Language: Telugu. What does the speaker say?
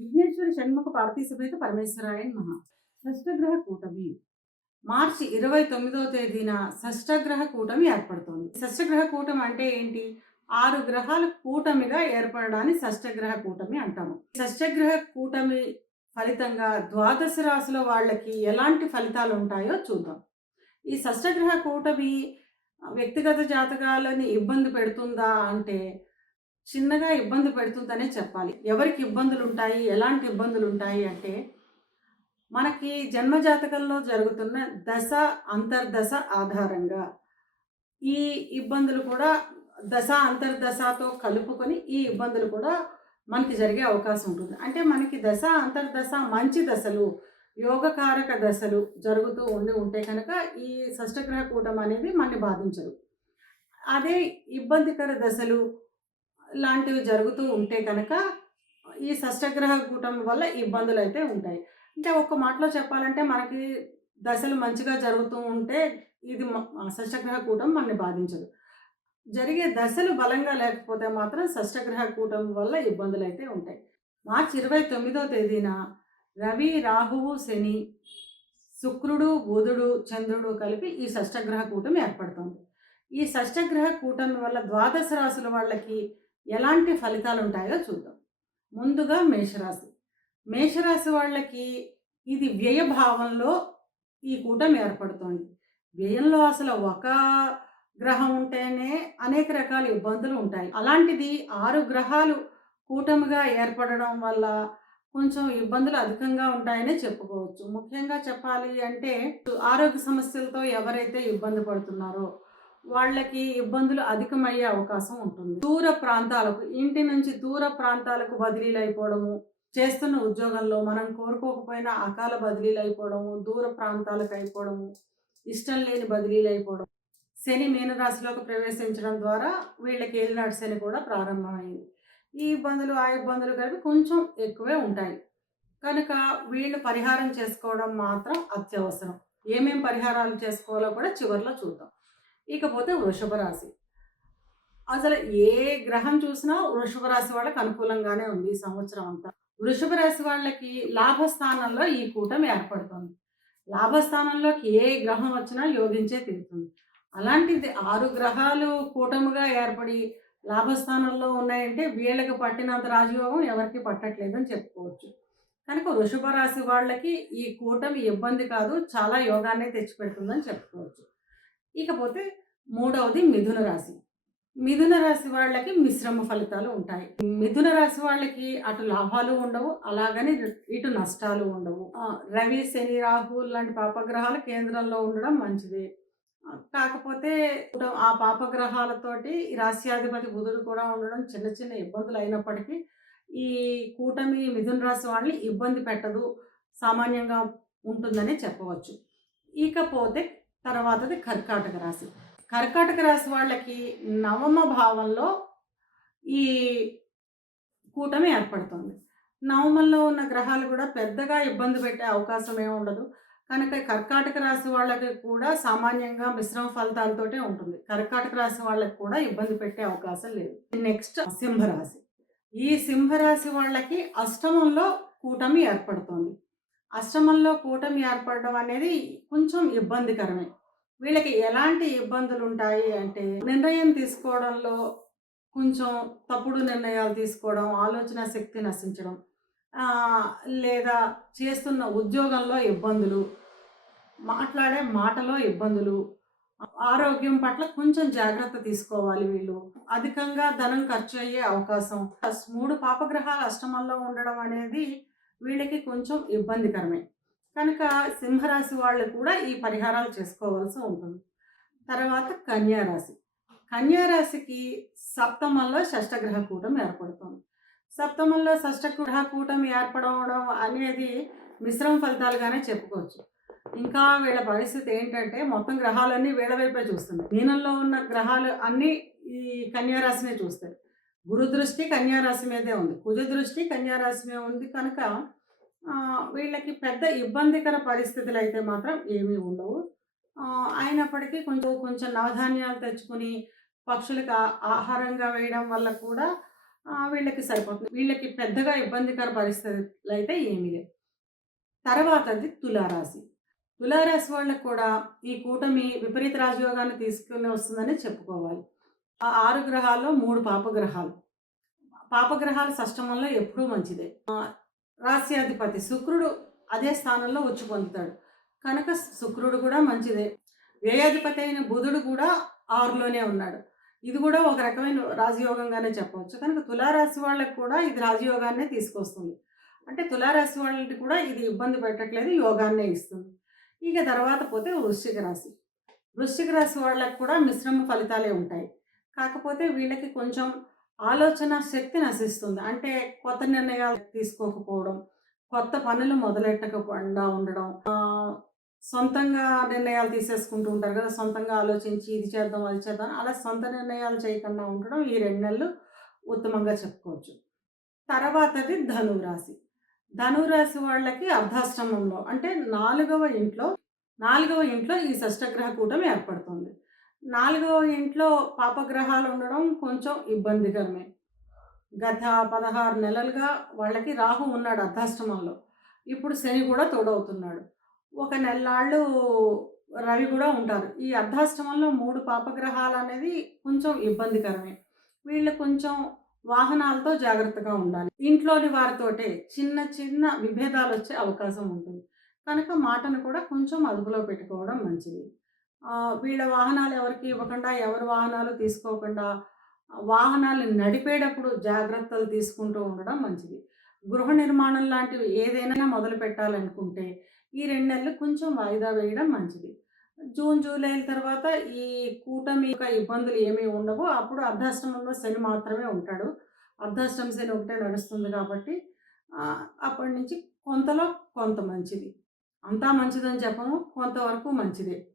విఘ్నేశ్వర షణ్ముఖ పార్వతీ సమేత పరమేశ్వరాయ మహా షష్టగ్రహ కూటమి. మార్చి ఇరవై తొమ్మిదవ తేదీన షష్టగ్రహ కూటమి ఏర్పడుతోంది. షష్టగ్రహ కూటమి అంటే ఏంటి? ఆరు గ్రహాలు కూటమిగా ఏర్పడడాన్ని షష్టగ్రహ కూటమి అంటాము. షష్టగ్రహ కూటమి ఫలితంగా ద్వాదశ రాశుల వాళ్ళకి ఎలాంటి ఫలితాలు ఉంటాయో చూద్దాం. ఈ షష్టగ్రహ కూటమి వ్యక్తిగత జాతకాలని ఇబ్బంది పెడుతుందా అంటే చిన్నగా ఇబ్బంది పెడుతుందనే చెప్పాలి. ఎవరికి ఇబ్బందులు ఉంటాయి ఎలాంటి ఇబ్బందులు ఉంటాయి అంటే మనకి జన్మజాతకంలో జరుగుతున్న దశ అంతర్దశ ఆధారంగా ఈ ఇబ్బందులు కూడా దశ అంతర్దశతో కలుపుకొని ఈ ఇబ్బందులు కూడా మనకి జరిగే అవకాశం ఉంటుంది. అంటే మనకి దశ అంతర్దశ మంచి దశలు యోగకారక దశలు జరుగుతూ ఉండి ఉంటే కనుక ఈ షష్టగ్రహ కూటం అనేది మనని బాధించదు. అదే ఇబ్బందికర దశలు లాంటివి జరుగుతూ ఉంటే కనుక ఈ షష్టగ్రహ కూటమి వల్ల ఇబ్బందులు అయితే ఉంటాయి. అంటే ఒక్క మాటలో చెప్పాలంటే మనకి దశలు మంచిగా జరుగుతూ ఉంటే ఇది షష్టగ్రహ కూటం మనని బాధించదు. జరిగే దశలు బలంగా లేకపోతే మాత్రం షష్టగ్రహ కూటం వల్ల ఇబ్బందులు అయితే ఉంటాయి. మార్చి ఇరవై తొమ్మిదో తేదీన రవి రాహువు శని శుక్రుడు బుధుడు చంద్రుడు కలిపి ఈ షష్టగ్రహ కూటమి ఏర్పడుతుంది. ఈ షష్టగ్రహ కూటమి వల్ల ద్వాదశ రాశుల వాళ్ళకి ఎలాంటి ఫలితాలు ఉంటాయో చూద్దాం. ముందుగా మేషరాశి. మేషరాశి వాళ్ళకి ఇది వ్యయ భావంలో ఈ కూటమి ఏర్పడుతుంది. వ్యయంలో అసలు ఒక గ్రహం ఉంటేనే అనేక రకాల ఇబ్బందులు ఉంటాయి. అలాంటిది ఆరు గ్రహాలు కూటమిగా ఏర్పడడం వల్ల కొంచెం ఇబ్బందులు అధికంగా ఉంటాయనే చెప్పుకోవచ్చు. ముఖ్యంగా చెప్పాలి అంటే ఆరోగ్య సమస్యలతో ఎవరైతే ఇబ్బంది పడుతున్నారో వాళ్ళకి ఇబ్బందులు అధికమయ్యే అవకాశం ఉంటుంది. దూర ప్రాంతాలకు ఇంటి నుంచి దూర ప్రాంతాలకు బదిలీలు అయిపోవడము చేస్తున్న ఉద్యోగంలో మనం కోరుకోకపోయినా అకాల బదిలీలు అయిపోవడము దూర ప్రాంతాలకు అయిపోవడము ఇష్టం లేని బదిలీలు అయిపోవడం శని మీనరాశిలోకి ప్రవేశించడం ద్వారా వీళ్ళకి ఏలినాటి శని కూడా ప్రారంభమైంది. ఈ ఇబ్బందులు ఆ ఇబ్బందులు కలిపి కొంచెం ఎక్కువే ఉంటాయి. కనుక వీళ్ళు పరిహారం చేసుకోవడం మాత్రం అత్యవసరం. ఏమేం పరిహారాలు చేసుకోవాలో కూడా చివరిలో చూద్దాం. ఇకపోతే వృషభ రాశి. అసలు ఏ గ్రహం చూసినా వృషభ రాశి వాళ్ళకి అనుకూలంగానే ఉంది ఈ సంవత్సరం అంతా. వృషభ రాశి వాళ్ళకి లాభస్థానంలో ఈ కూటమి ఏర్పడుతుంది. లాభస్థానంలోకి ఏ గ్రహం వచ్చినా యోగించే తీరుతుంది అలాంటిది ఆరు గ్రహాలు కూటమిగా ఏర్పడి లాభస్థానంలో ఉన్నాయంటే వీళ్ళకి పట్టినంత రాజయోగం ఎవరికి పట్టట్లేదని చెప్పుకోవచ్చు. కనుక వృషభ రాశి వాళ్ళకి ఈ కూటమి ఇబ్బంది కాదు చాలా యోగాన్ని తెచ్చిపెడుతుందని చెప్పుకోవచ్చు. ఇకపోతే మూడవది మిథున రాశి. మిథున రాశి వాళ్ళకి మిశ్రమ ఫలితాలు ఉంటాయి. మిథున రాశి వాళ్ళకి అటు లాభాలు ఉండవు అలాగని ఇటు నష్టాలు ఉండవు. రవి శని రాహు లాంటి పాపగ్రహాలు కేంద్రంలో ఉండడం మంచిది. కాకపోతే ఆ పాపగ్రహాలతోటి రాశ్యాధిపతి బుధుడు కూడా ఉండడం చిన్న చిన్న ఇబ్బందులు అయినప్పటికీ ఈ కూటమి మిథున రాశి వాళ్ళని ఇబ్బంది పెట్టదు సామాన్యంగా ఉంటుందని చెప్పవచ్చు. ఇకపోతే తర్వాతది కర్కాటక రాశి. కర్కాటక రాశి వాళ్ళకి నవమ భావంలో ఈ కూటమి ఏర్పడుతుంది. నవమంలో ఉన్న గ్రహాలు కూడా పెద్దగా ఇబ్బంది పెట్టే అవకాశం ఏమి ఉండదు. కనుక కర్కాటక రాశి వాళ్ళకి కూడా సామాన్యంగా మిశ్రమ ఫలితాలతోటే ఉంటుంది. కర్కాటక రాశి వాళ్ళకి కూడా ఇబ్బంది పెట్టే అవకాశం లేదు. నెక్స్ట్ సింహరాశి. ఈ సింహరాశి వాళ్ళకి అష్టమంలో కూటమి ఏర్పడుతుంది. అశ్రమంలో కూటమి ఏర్పడడం అనేది కొంచెం ఇబ్బందికరమే. వీళ్ళకి ఎలాంటి ఇబ్బందులు ఉంటాయి అంటే నిర్ణయం తీసుకోవడంలో కొంచెం తప్పుడు నిర్ణయాలు తీసుకోవడం ఆలోచన శక్తి నశించడం లేదా చేస్తున్న ఉద్యోగంలో ఇబ్బందులు మాట్లాడే మాటలో ఇబ్బందులు ఆరోగ్యం పట్ల కొంచెం జాగ్రత్త తీసుకోవాలి వీళ్ళు. అధికంగా ధనం ఖర్చు అయ్యే అవకాశం. మూడు పాపగ్రహాలు అష్టమంలో ఉండడం అనేది వీళ్ళకి కొంచెం ఇబ్బందికరమే. కనుక సింహరాశి వాళ్ళు కూడా ఈ పరిహారాలు చేసుకోవాల్సి ఉంటుంది. తర్వాత కన్యారాశి. కన్యారాశికి సప్తమంలో షష్టగ్రహ కూటం ఏర్పడుతుంది. సప్తమంలో షష్టగ్రహ కూటం ఏర్పడవడం అనేది మిశ్రమ ఫలితాలుగానే చెప్పుకోవచ్చు. ఇంకా వీళ్ళ పరిస్థితి ఏంటంటే మొత్తం గ్రహాలన్నీ వీళ్ళ వైపే చూస్తున్నాయి. మీనంలో ఉన్న గ్రహాలు అన్నీ ఈ కన్యారాశినే చూస్తాయి. గురు దృష్టి కన్యారాశి మీదే ఉంది. కుజ దృష్టి కన్యారాశి మీద ఉంది. కనుక వీళ్ళకి పెద్ద ఇబ్బందికర పరిస్థితులు అయితే మాత్రం ఏమీ ఉండవు. అయినప్పటికీ కొంచెం కొంచెం నవధాన్యాలు తెచ్చుకుని పక్షులకు ఆహారంగా వేయడం వల్ల కూడా వీళ్ళకి సరిపోతుంది. వీళ్ళకి పెద్దగా ఇబ్బందికర పరిస్థితులు అయితే ఏమీ లేవు. తర్వాతది తులారాశి. తులారాశి వాళ్ళకు కూడా ఈ కూటమి విపరీత రాజయోగాన్ని తీసుకుని వస్తుందని చెప్పుకోవాలి. ఆ ఆరు గ్రహాల్లో మూడు పాపగ్రహాలు పాపగ్రహాల షష్టమంలో ఎప్పుడూ మంచిదే. రాశ్యాధిపతి శుక్రుడు అదే స్థానంలో వచ్చి పొందుతాడు. కనుక శుక్రుడు కూడా మంచిదే. వ్యయాధిపతి అయిన బుధుడు కూడా ఆరులోనే ఉన్నాడు. ఇది కూడా ఒక రకమైన రాజయోగంగానే చెప్పవచ్చు. కనుక తులారాశి వాళ్ళకి కూడా ఇది రాజయోగాన్నే తీసుకొస్తుంది. అంటే తులారాశి వాళ్ళకి కూడా ఇది ఇబ్బంది పెట్టట్లేదు యోగాన్నే ఇస్తుంది. ఇక తర్వాత పోతే వృశ్చిక రాశి. వృశ్చిక రాశి వాళ్ళకి కూడా మిశ్రమ ఫలితాలే ఉంటాయి. కాకపోతే వీళ్ళకి కొంచెం ఆలోచన శక్తి నశిస్తుంది. అంటే కొత్త నిర్ణయాలు తీసుకోకపోవడం కొత్త పనులు మొదలెట్టకుండా ఉండడం సొంతంగా నిర్ణయాలు తీసేసుకుంటూ ఉంటారు కదా సొంతంగా ఆలోచించి ఇది చేద్దాం అది చేద్దాం అలా సొంత నిర్ణయాలు చేయకుండా ఉండడం ఈ రెండు నెలలు ఉత్తమంగా చెప్పుకోవచ్చు. తర్వాతది ధనురాశి. ధనురాశి వాళ్ళకి అర్ధాశ్రమంలో అంటే నాలుగవ ఇంట్లో నాలుగవ ఇంట్లో ఈ షష్టగ్రహ కూటమి ఏర్పడుతుంది. నాలుగవ ఇంట్లో పాపగ్రహాలు ఉండడం కొంచెం ఇబ్బందికరమే. గత పదహారు నెలలుగా వాళ్ళకి రాహు ఉన్నాడు అర్ధాష్టమంలో. ఇప్పుడు శని కూడా తోడవుతున్నాడు. ఒక నెల్లాళ్ళు రవి కూడా ఉంటారు. ఈ అర్ధాష్టమంలో మూడు పాపగ్రహాలు అనేది కొంచెం ఇబ్బందికరమే. వీళ్ళు కొంచెం వాహనాలతో జాగ్రత్తగా ఉండాలి. ఇంట్లోని వారితోటే చిన్న చిన్న విభేదాలు వచ్చే అవకాశం ఉంటుంది. కనుక మాటను కూడా కొంచెం అదుపులో పెట్టుకోవడం మంచిది. వీళ్ళ వాహనాలు ఎవరికి ఇవ్వకుండా ఎవరి వాహనాలు తీసుకోకుండా వాహనాలు నడిపేటప్పుడు జాగ్రత్తలు తీసుకుంటూ ఉండడం మంచిది. గృహ నిర్మాణం లాంటివి ఏదైనా మొదలు పెట్టాలనుకుంటే ఈ రెండు నెలలు కొంచెం వాయిదా వేయడం మంచిది. జూన్ జూలైల తర్వాత ఈ కూటమి యొక్క ఇబ్బందులు ఏమీ ఉండవు. అప్పుడు అర్ధాష్టమంలో శని మాత్రమే ఉంటాడు. అర్ధాష్టమ శని ఒకటే నడుస్తుంది కాబట్టి అప్పటి నుంచి కొంతలో కొంత మంచిది. అంతా మంచిదని చెప్పము కొంతవరకు మంచిదే.